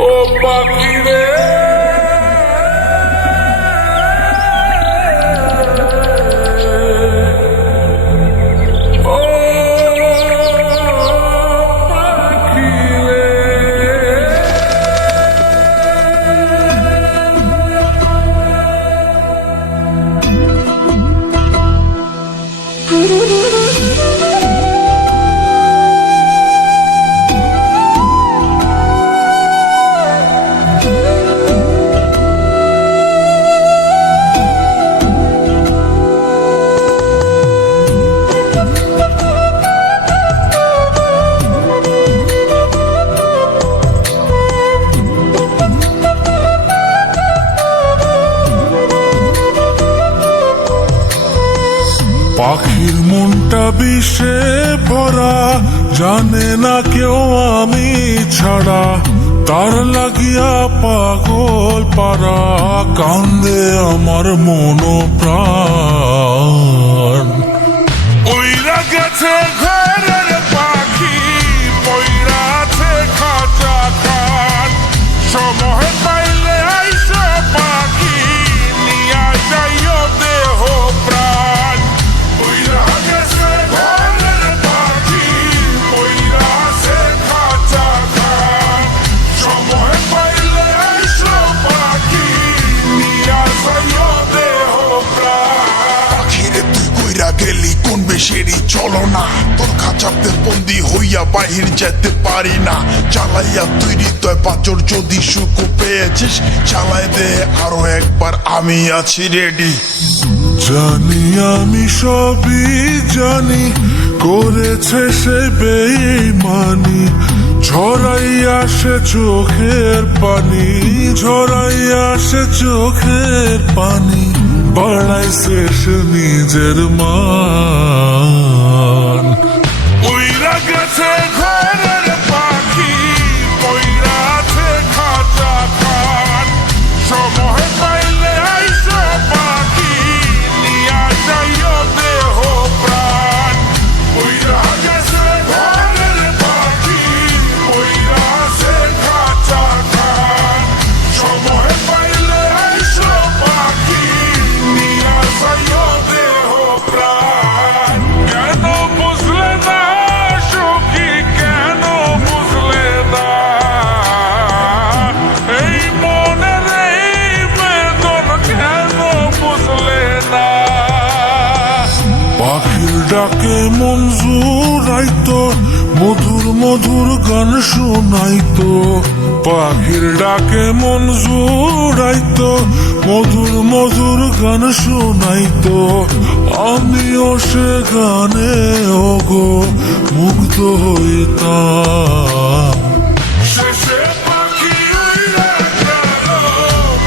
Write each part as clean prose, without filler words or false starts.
ও পাখি রে ও পাখি রে পাখির মনটা বিষে ভরা, জানে না কেউ আমি ছাড়া, তার লাগিয়া পাগল পারা, কান্দে আমার মন প্রাণ। ওইরা গেছে ঘরের পাখি, পইরা আছে খাঁচা খান, সময় পাইলে আইসা পাখি, নিয়া যাইও দেহ প্রাণ। ওইরা গেছে ঘরের পাখি, পইরা আছে খাঁচা খান, সময় পাইলে আইসা পাখি, নিয়া যাইও দেহ প্রাণ। পাখিরে তুই কইরা গেলি কোন বেশেরই চলো না, তোর খাঁচাতে বন্দি হইয়া বাহির যেতে পারি না। চালাইয়া তুই হৃদয় পাচর, যদি সুখ পেয়েছিস চালাই দে আরো একবার, আমি আছি রেডি। জানি আমি সবই জানি, করেছে সে বেঈমানি, ঝরাইয়া সে চোখের পানি, ঝরাইয়া সে চোখের পানি, বাড়াইছে সে নিজের মান। উইরা গেছে ঘরের পাখি, পইরা আছে খাঁচা খান, সময় পাইলে আইসা পাখি, নিয়া যাইও দেহ প্রাণ। উইরা গেছে ঘরের পাখি, পইরা আছে খাঁচা খান, সময় পাইলে আইসা পাখি, নিয়া যাইও দেহ প্রাণ। কেন বুঝলে না সখী, কেন বুঝলে না এই মনের এই বেদন, কেন বুঝলে না? পাখির ডাকে মন জুড়াইতো, মধুর মধুর গান শোনাইতো, পাখির ডাকে মন জুড়াইতো, মধুর মধুর গান শোনাইতো, আমিও সে গানে ওগো মুগ্ধ হইতাম। শেষে পাখি উইরা গেল,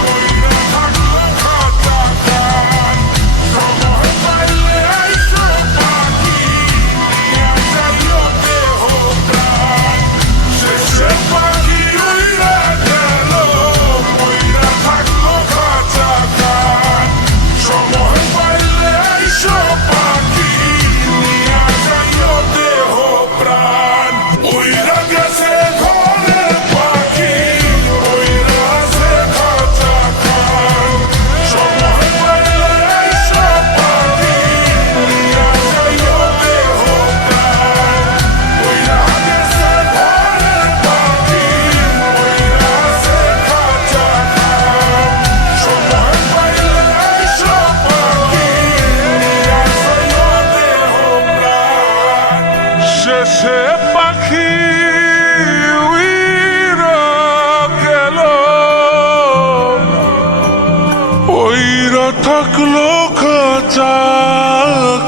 পইরা থাকলো খাঁচা খান, সময় পাইলে আইসা পাখি, নিয়া যাইও দেহ প্রাণ। শেষে পাখি উইরা গেল, পইরা থাকলো খাঁচা খান, সময় পাইলে আইসা পাখি, নিয়া যাইও দেহ প্রাণ। উইরা গেছে ঘরের পাখি, পইরা আছে খাঁচা খান, সময় পাইলে আইসা পাখি, নিয়া যাইও দেহ প্রাণ। উইরা গেছে ঘরের পাখি, পইরা আছে খাঁচা খান, সময় পাইলে আইসা পাখি, নিয়া যাইও দেহ প্রাণ। শেষে পাখি উইরা গেল, ওইরা থাকলো খাঁচা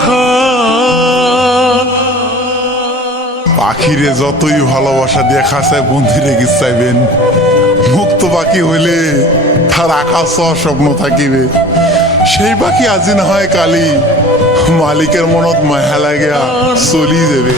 খান। পাখিরে যতই ভালোবাসা দিয়ে খাঁচায় বন্দি রেখে চাইবেন, মুক্ত পাখি হইলে তার আকাশ স্বপ্ন থাকিবে। সেই পাখি আজি না হয় কালি, মালিকের মনত মায়া লাগিয়া চলি যাবে।